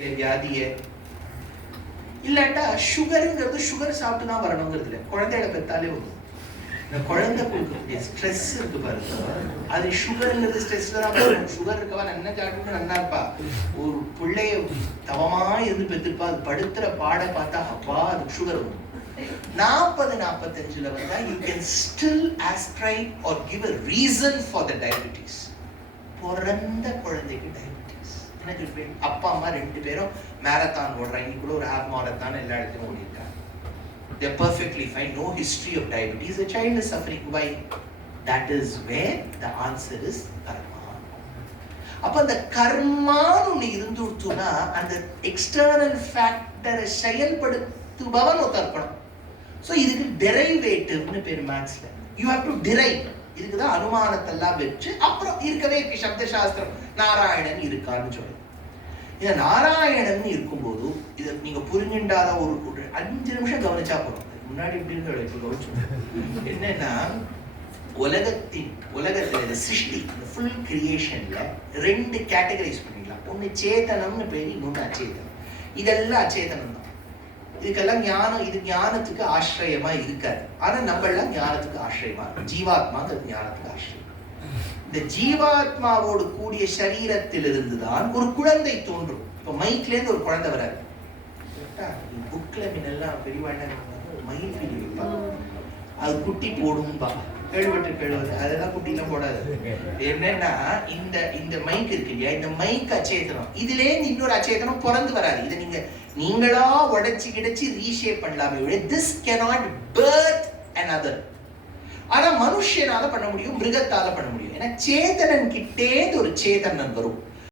வியாதியை இல்லாட்டா சுகருங்கிறது சுகர் சாப்பிட்டு தான் வரணுங்கிறது இல்லை. குழந்தைகளை பெற்றாலே வரும். இந்த குழந்தை கொடுக்கக்கூடிய ஸ்ட்ரெஸ் இருக்கு பாருங்க, அது சுகருங்கிறது ஸ்ட்ரெஸ் தான் வரும். சுகர் இருக்கவா நல்லா சாப்பிட்டு நல்லா இருப்பா. ஒரு பிள்ளைய தவமா இருந்து பெற்றுப்பா, அது படுத்துற பாட பார்த்தா அப்பா அது சுகர் வரும். 40-45 வந்தா you can still ascribe or give a reason for the diabetes. பிறந்த குழந்தைக்கு டயபிட்டிஸ். எனக்கு அப்பா அம்மா 2 பேரும் மேரத்தான் ஓடுறாங்க. இன்னைக்கு கூட ஒரு ஹாஃப் மாரத்தான் எல்லா இடத்துலையும் ஓடிருக்காங்க. They are perfectly fine, no history of diabetes. The child is suffering. Why? That is where the answer is karma. அப்ப அந்த கர்மான்னு இருந்துட்டுனா அந்த எக்ஸ்டர்னல் ஃபேக்டரை செயல்படுத்துபவன் ஒருத்தர். ஸோ இதுக்கு டெரைவேட்டிவ்னு பேர் மேத்ஸ்ல. You have to derive. இதுக்கு தான் அனுமானத்தெல்லாம் வச்சு அப்புறம் இருக்கவே இருக்கு சப்த சாஸ்திரம். நாராயணன் இருக்கான்னு சொல்லு. இந்த நாராயணன் இருக்கும்போது இதை நீங்க புரிஞ்சுண்டாத ஒரு 5 நிமிஷம் கவனிச்சா போறோம். முன்னாடி இப்படி கவனிச்சோம். என்னன்னா உலகத்துல சிருஷ்டி ஃபுல் கிரியேஷன்ல 2 கேட்டகரைஸ் பண்ணிக்கலாம். ஒண்ணு சேதனம்னு பேரு, இன்னொன்னு அச்சேதனம். இதெல்லாம் அச்சேதனம் தான். இதுக்கெல்லாம் ஞானம், இது ஞானத்துக்கு ஆசிரியமா இருக்காது. ஆனா நம்ம எல்லாம் ஞானத்துக்கு ஆசிரியமா இருக்கும். ஜீவாத்மாங்க ஞானத்துக்கு ஆசிரியம். இந்த ஜீவாத்மாவோடு கூடிய சரீரத்திலிருந்து தான் ஒரு குழந்தை தோன்றும். இப்ப மைக்ல இருந்து ஒரு குழந்தை வராது. புக்ல முன்னெல்லாம் பெரியவாண்ட மயில் பிடி வைப்பாங்க, அது குட்டி போடும்பா. கேள்விட்டு அதெல்லாம் குட்டிலாம் போடாது. என்னன்னா இந்த மைக் இருக்கு இல்லையா, இந்த மைக் அச்சேதனம். இதுல இருந்து இன்னொரு அச்சேதனம் பிறந்து வராது. இதை நீங்களா உடைச்சு கிடைச்சு ரீஷேப் பண்ணலாமே. This cannot birth another. ஆனா மனுஷனால பண்ண முடியும், மிருகத்தால பண்ண முடியும். ஏன்னா சேதனன் கிட்டே ஒரு சேதனன் வரும்.